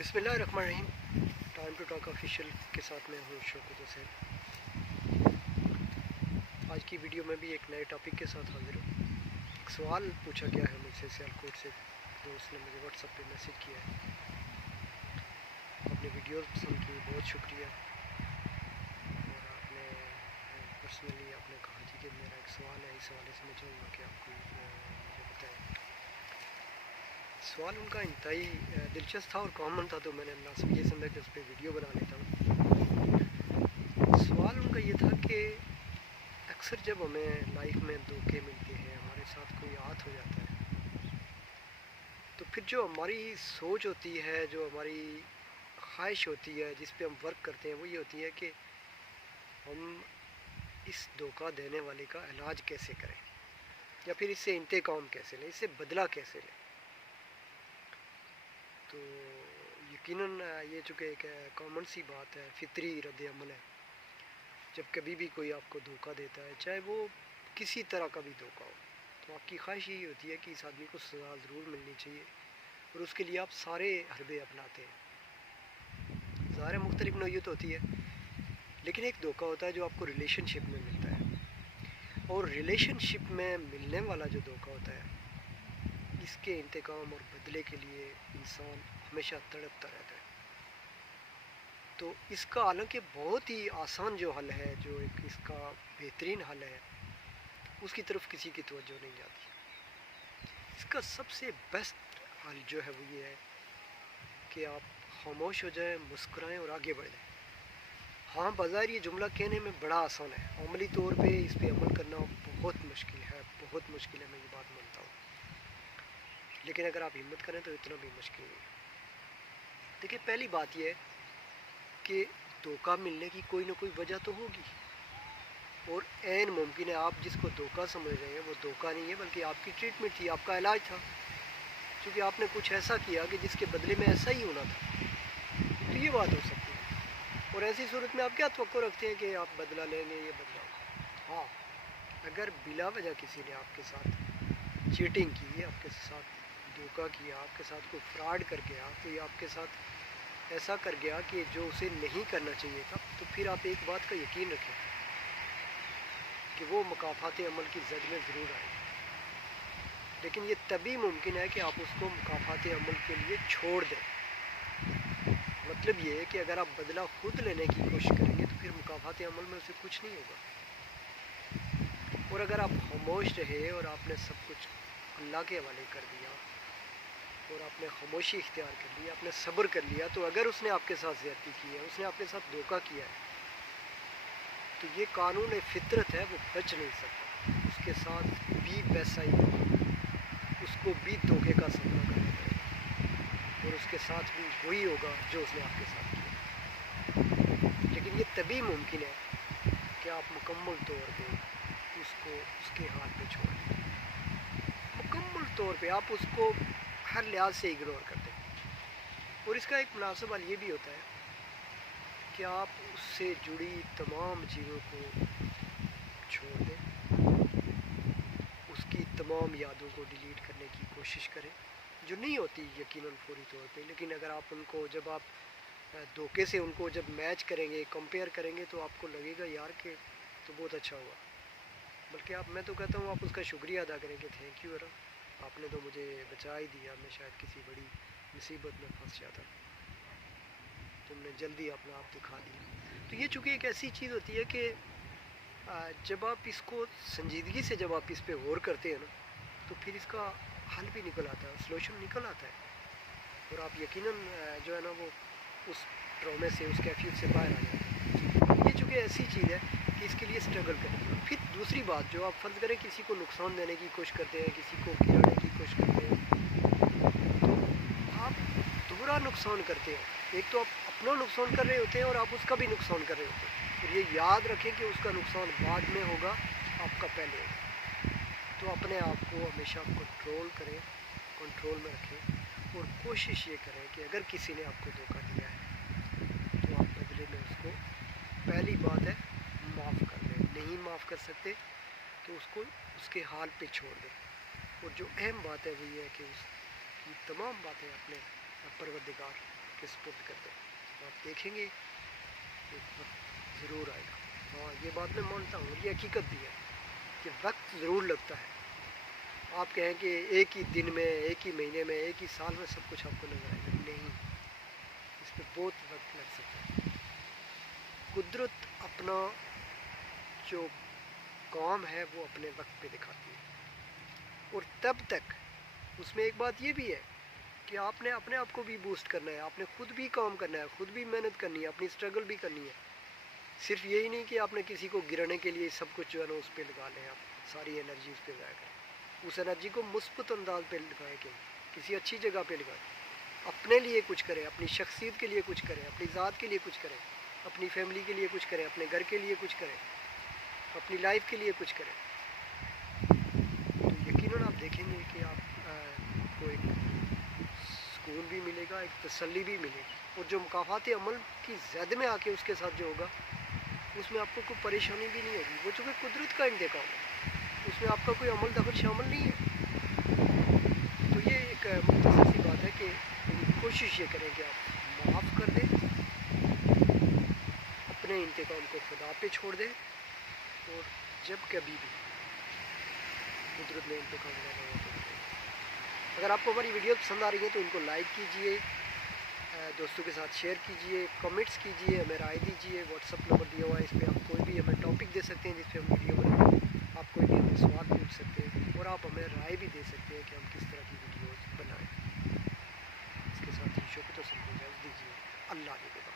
بسم اللہ الرحمن الرحیم۔ ٹائم ٹو ٹاک آفیشیل کے ساتھ میں ہوں شوکت حسین۔ آج کی ویڈیو میں بھی ایک نئے ٹاپک کے ساتھ حاضر ہوں۔ ایک سوال پوچھا گیا ہے مجھ سے سیالکوٹ سے، دوست نے مجھے واٹس ایپ پہ میسیج کیا ہے۔ آپ نے ویڈیوز پسند کی، بہت شکریہ۔ اور آپ نے پرسنلی آپ نے کہا جی کہ میرا ایک سوال ہے، اس حوالے سے میں چاہوں گا کہ آپ کو مجھے بتائیں۔ سوال ان کا انتہائی دلچسپ تھا اور کامن تھا، تو میں نے مناسب یہ سمجھا کہ اس پہ ویڈیو بنا لیتا ہوں۔ سوال ان کا یہ تھا کہ اکثر جب ہمیں لائف میں دھوکے ملتے ہیں، ہمارے ساتھ کوئی آت ہو جاتا ہے، تو پھر جو ہماری سوچ ہوتی ہے، جو ہماری خواہش ہوتی ہے، جس پہ ہم ورک کرتے ہیں، وہ یہ ہوتی ہے کہ ہم اس دھوکہ دینے والے کا علاج کیسے کریں، یا پھر اس سے انتقام کیسے لیں، اس سے بدلہ کیسے لیں۔ تو یقیناً یہ چونکہ ایک کامن سی بات ہے، فطری رد عمل ہے۔ جب کبھی بھی کوئی آپ کو دھوکہ دیتا ہے، چاہے وہ کسی طرح کا بھی دھوکہ ہو، تو آپ کی خواہش یہی ہوتی ہے کہ اس آدمی کو سزا ضرور ملنی چاہیے، اور اس کے لیے آپ سارے حربے اپناتے ہیں۔ ظاہر مختلف نوعیت ہوتی ہے، لیکن ایک دھوکہ ہوتا ہے جو آپ کو ریلیشن شپ میں ملتا ہے، اور ریلیشن شپ میں ملنے والا جو دھوکہ ہوتا ہے، اس کے انتقام اور بدلے کے لیے انسان ہمیشہ تڑپتا رہتا ہے۔ تو اس کا حالانکہ بہت ہی آسان جو حل ہے، جو ایک اس کا بہترین حل ہے، اس کی طرف کسی کی توجہ نہیں جاتی۔ اس کا سب سے بیسٹ حل جو ہے وہ یہ ہے کہ آپ خاموش ہو جائیں، مسکرائیں اور آگے بڑھ جائیں۔ ہاں، بظاہر یہ جملہ کہنے میں بڑا آسان ہے، عملی طور پہ اس پہ عمل کرنا بہت مشکل ہے، بہت مشکل ہے، میں یہ بات مانتا ہوں۔ لیکن اگر آپ ہمت کریں تو اتنا بھی مشکل نہیں ہے۔ دیکھیں، پہلی بات یہ ہے کہ دھوکہ ملنے کی کوئی نہ کوئی وجہ تو ہوگی، اور عین ممکن ہے آپ جس کو دھوکہ سمجھ رہے ہیں وہ دھوکہ نہیں ہے، بلکہ آپ کی ٹریٹمنٹ تھی، آپ کا علاج تھا، کیونکہ آپ نے کچھ ایسا کیا کہ جس کے بدلے میں ایسا ہی ہونا تھا۔ تو یہ بات ہو سکتی ہے، اور ایسی صورت میں آپ کیا توقع رکھتے ہیں کہ آپ بدلہ لیں گے، یہ بدلہ ہوگا۔ ہاں، اگر بلا وجہ کسی نے آپ کے ساتھ چیٹنگ کی، آپ کے ساتھ دھوکہ کیا، آپ کے ساتھ کوئی فراڈ کر گیا، کوئی آپ کے ساتھ ایسا کر گیا کہ جو اسے نہیں کرنا چاہیے تھا، تو پھر آپ ایک بات کا یقین رکھیں کہ وہ مکافات عمل کی زد میں ضرور آئے گی، لیکن یہ تبھی ممکن ہے کہ آپ اس کو مکافات عمل کے لیے چھوڑ دیں۔ مطلب یہ ہے کہ اگر آپ بدلہ خود لینے کی کوشش کریں گے تو پھر مکافات عمل میں اسے کچھ نہیں ہوگا، اور اگر آپ خاموش رہے اور آپ نے سب کچھ اللہ کے حوالے کر دیا اور آپ نے خاموشی اختیار کر لی، آپ نے صبر کر لیا، تو اگر اس نے آپ کے ساتھ زیادتی کی ہے، اس نے آپ کے ساتھ دھوکہ کیا ہے، تو یہ قانون فطرت ہے، وہ بچ نہیں سکتا۔ اس کے ساتھ بھی ویسا ہی ہوگا، اس کو بھی دھوکے کا سامنا کرنا پڑے گا، اور اس کے ساتھ بھی وہی ہوگا جو اس نے آپ کے ساتھ کیا۔ لیکن یہ تبھی ممکن ہے کہ آپ مکمل طور پہ اس کو اس کے حال پہ چھوڑ دیں، مکمل طور پہ آپ اس کو ہر لحاظ سے اگنور کر دیں۔ اور اس کا ایک مناسب حل یہ بھی ہوتا ہے کہ آپ اس سے جڑی تمام چیزوں کو چھوڑ دیں، اس کی تمام یادوں کو ڈیلیٹ کرنے کی کوشش کریں، جو نہیں ہوتی یقیناً فوری طور پہ، لیکن اگر آپ ان کو جب آپ دھوکے سے ان کو جب میچ کریں گے، کمپیئر کریں گے، تو آپ کو لگے گا یار کہ تو بہت اچھا ہوا، بلکہ میں تو کہتا ہوں آپ اس کا شکریہ ادا کریں کہ تھینک یو یار، آپ نے تو مجھے بچا ہی دیا، میں شاید کسی بڑی مصیبت میں پھنس جاتا، تم نے جلدی اپنا آپ دکھا دیا۔ تو یہ چونکہ ایک ایسی چیز ہوتی ہے کہ جب آپ اس کو سنجیدگی سے جب آپ اس پہ غور کرتے ہیں نا، تو پھر اس کا حل بھی نکل آتا ہے، سلوشن نکل آتا ہے، اور آپ یقیناً جو ہے نا وہ اس ٹرومے سے، اس کیفیت سے باہر آ جاتے ہیں۔ یہ چونکہ ایسی چیز ہے کہ اس کے لیے اسٹرگل کریں۔ پھر دوسری بات، جو آپ فرض کریں کسی کو نقصان دینے کی کوشش کرتے ہیں، کسی کو گرانے کی کوشش کرتے ہیں، تو آپ دوہرا نقصان کرتے ہیں۔ ایک تو آپ اپنا نقصان کر رہے ہوتے ہیں، اور آپ اس کا بھی نقصان کر رہے ہوتے ہیں، اور یہ یاد رکھیں کہ اس کا نقصان بعد میں ہوگا، آپ کا پہلے ہوگا۔ تو اپنے آپ کو ہمیشہ کنٹرول کریں، کنٹرول میں رکھیں، اور کوشش یہ کریں کہ اگر کسی نے آپ کو دھوکہ دیا ہے تو آپ بدلے میں اس کو، پہلی بات ہے معاف کر دیں، نہیں معاف کر سکتے تو اس کو اس کے حال پہ چھوڑ دیں، اور جو اہم بات ہے وہ یہ ہے کہ اس کی تمام باتیں اپنے پروردگار کے سپرد کر دیں. آپ دیکھیں گے ایک وقت ضرور آئے گا. ہاں یہ بات میں مانتا ہوں، یہ حقیقت بھی ہے کہ وقت ضرور لگتا ہے. آپ کہیں کہ ایک ہی دن میں، ایک ہی مہینے میں، ایک ہی سال میں سب کچھ آپ کو نظر آئے گا، نہیں، اس پہ بہت وقت لگ سکتا ہے. قدرت اپنا جو کام ہے وہ اپنے وقت پہ دکھاتی ہے. اور تب تک اس میں ایک بات یہ بھی ہے کہ آپ نے اپنے آپ کو بھی بوسٹ کرنا ہے، آپ نے خود بھی کام کرنا ہے، خود بھی محنت کرنی ہے، اپنی اسٹرگل بھی کرنی ہے. صرف یہی نہیں کہ آپ نے کسی کو گرانے کے لیے سب کچھ جو ہے نا اس پہ لگا لیں، آپ ساری انرجی اس پہ ضائع کریں. اس انرجی کو مثبت انداز پہ لگائیں، کہ کسی اچھی جگہ پہ لگائیں. اپنے لیے کچھ کریں، اپنی شخصیت کے لیے کچھ کریں، اپنی ذات کے لیے کچھ کریں، اپنی فیملی کے لیے کچھ کریں، اپنے گھر کے لیے کچھ کریں، اپنی لائف کے لیے کچھ کریں. تو یقیناً آپ دیکھیں گے کہ آپ کو ایک سکون بھی ملے گا، ایک تسلی بھی ملے گی. اور جو مقافات عمل کی زد میں آ کے اس کے ساتھ جو ہوگا، اس میں آپ کو کوئی پریشانی بھی نہیں ہوگی. وہ چونکہ قدرت کا انتقام ہے، اس میں آپ کا کوئی عمل دخل شامل نہیں ہے. تو یہ ایک مختصر سی بات ہے کہ کوشش یہ کریں کہ آپ معاف کر دیں، اپنے انتقام کو خدا پہ چھوڑ دیں. اور جب کبھی بھی قدرت نے انتقام لینا ہو تو اگر آپ کو ہماری ویڈیو پسند آ رہی ہے تو ان کو لائک کیجئے، دوستوں کے ساتھ شیئر کیجئے، کمنٹس کیجئے، ہمیں رائے دیجئے. واٹس اپ نمبر دیا ہوا ہے، اس پہ آپ کوئی بھی ہمیں ٹاپک دے سکتے ہیں جس پہ ہم ویڈیو بنائیں. آپ کوئی بھی ہمیں سوال پوچھ سکتے ہیں اور آپ ہمیں رائے بھی دے سکتے ہیں کہ ہم کس طرح کی ویڈیوز بنائیں. اس کے ساتھ ہی شکر تو سمجھے اجازت دیجیے. اللہ حافظ.